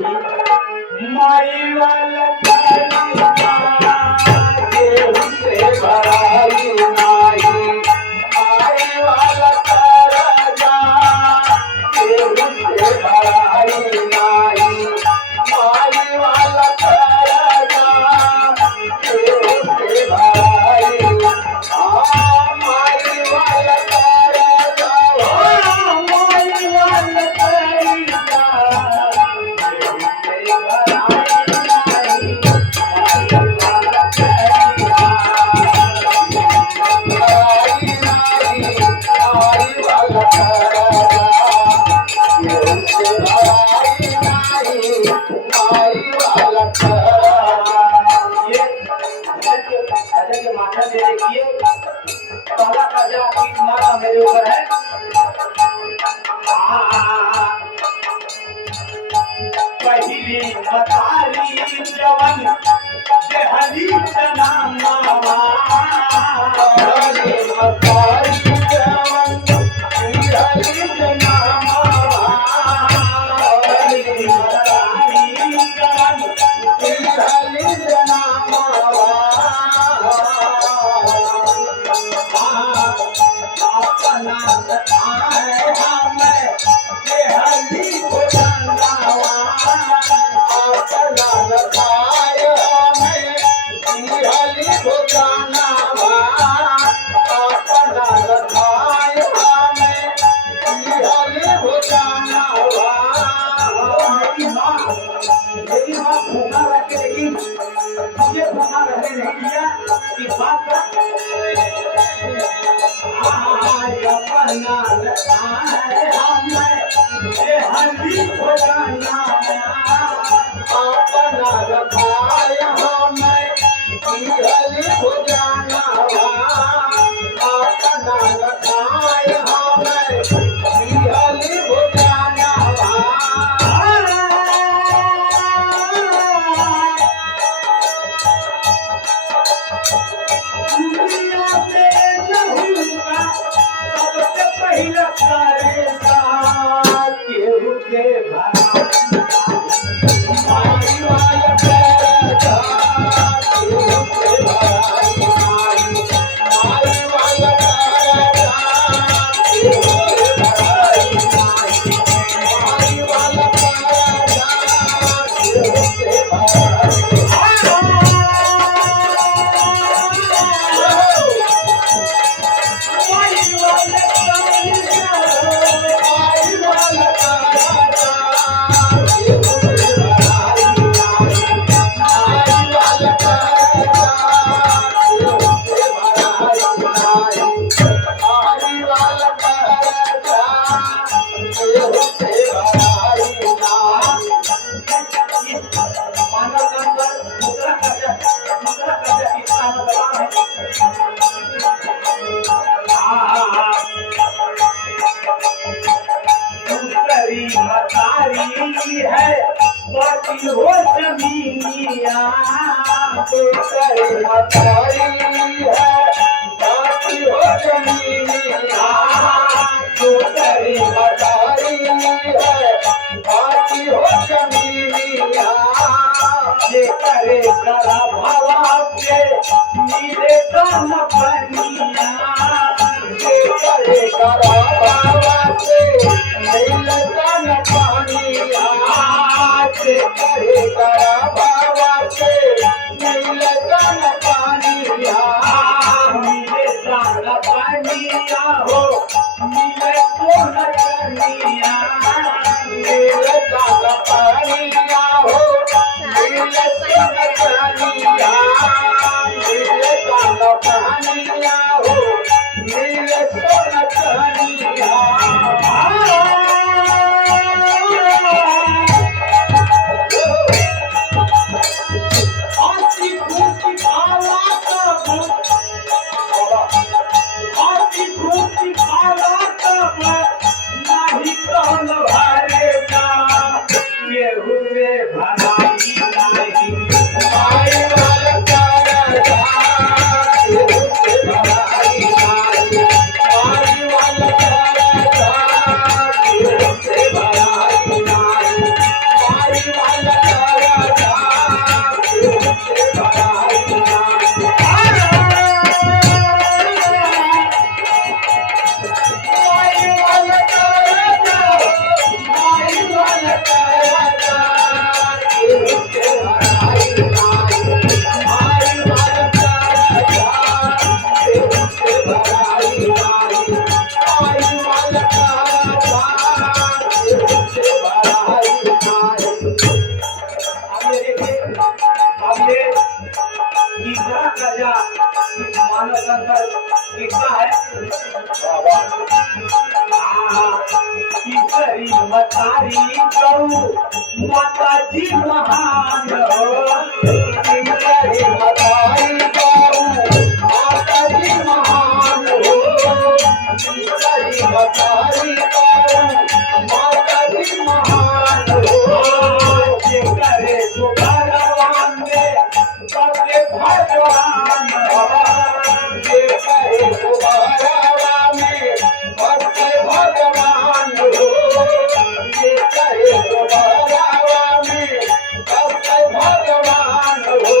नाही माई वाला केहू से भराई नाही माई वाला करजा केहू से भराई नाही माई वाला करजा केहू से भराई माई वाला करजा माई वाला माथा दे देखिए पहला कर्जा आपकी तुम्हारा मेरे ऊपर है पहली बतारी जवन देहली चना मावा पहली बतारी जवन देहली चना मावा पहली बतारी जवन देहली चना मावा अपना आए हमें देहली को जानवा अपना बताए हमें देहली को जानवा अपना बताए हमें देहली को जानवा मेरी माँ भूखा रह के लेकिन मुझे भूखा रहने नहीं दिया कि बात का अपना बताए हमें देहली को जानवा अपना बताए हमें देहली को जानवा अपना बताए हमें देहली को जानवा दुनिया में रहूंगा सबसे पहला करेगा केहू के भला माई वाला करजा केहू के भलाई नाही माई वाला करजा केहू के भलाई नाही माई वाला करजा केहू के भलाई मतारी है बाकी हो जमीनिया दूसरी मतारी है बाकी हो जमीनिया दूसरी मतारी है बाकी हो जमीनिया ये करे करा भावा के मिले काम बनिया ये करे करा भावा के मिले काम बनिया ये करे करा भावा के मिले काम बनिया मिले काम बनिया हो मिले कौन बनिया मिले काम बनिया हो मिले कौन बनिया मिले काम बनिया हो मिले कौन बनिया आती खूटी खाला तब आती खूटी खाला तब नहीं कौन भरेगा ये हुए भलाई नहीं माई वाला करजा ये हुए भलाई नहीं माई वाला करजा ये हुए भलाई नहीं माई शंकर लिखा है बाबा किसरी मतारी गौ माता जी महान हो किसरी मतारी गौ माता जी महान हो किसरी मतारी गौ माता जी महान हो करे तो भगवान ने सबके भगवान करे तो भगवान में भक्त भगवान हो करे तो भगवान में भक्त भगवान हो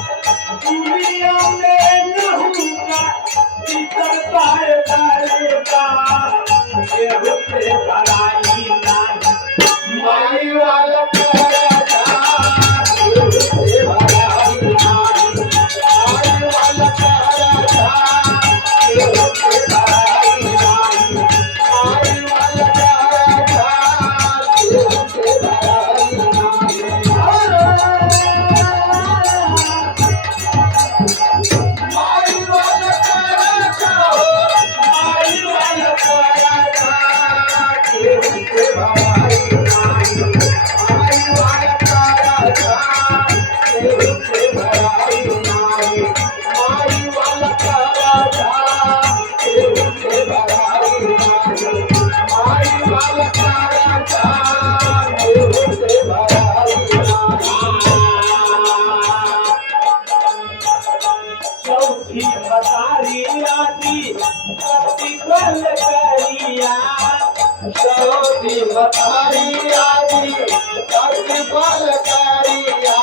दुनिया में नहुका इतर पाए करेगा ये होते भलाई नहीं माई वाला कराता ये भलाई नहीं माई वाला कराता ये भलाई नहीं माई वाला कराता ये भलाई नहीं माई वाला कराता माई वाला कराता ये भलाई नहीं माई वाला कराता ये भलाई नहीं माई वाला कराता ये भलाई नहीं माई वाला कराता ये भलाई नहीं चौथी मतारी आदि प्रतिबल करिया चौथी मतारी आदि प्रतिबल करिया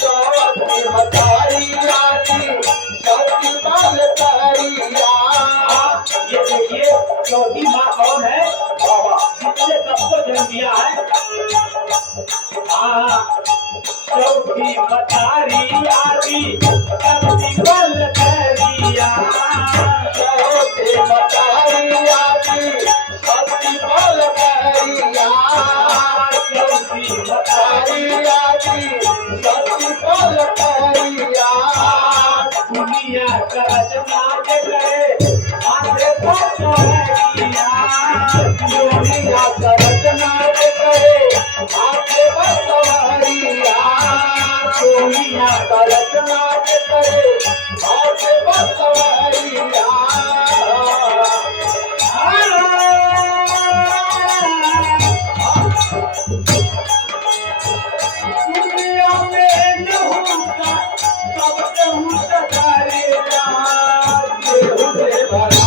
चौथी मतारी आदि प्रतिबल करिया ये देखिए चौथी माँ कौन है बाबा जिसने सबको जन्म दिया है चौथी मतारी आदि प्रतिबल करिया चौथी मतारी आदि प्रतिबल करिया चौथी मतारी मतारी आदि प्रतिबल करिया दुनिया का रचना के करे आगे बढ़िया दुनिया का रचना करे आगे बढ़िया दुनिया का रचना करे आगे बढ़िया दुनिया में नहुका सब कहूँ करेगा केहू से भला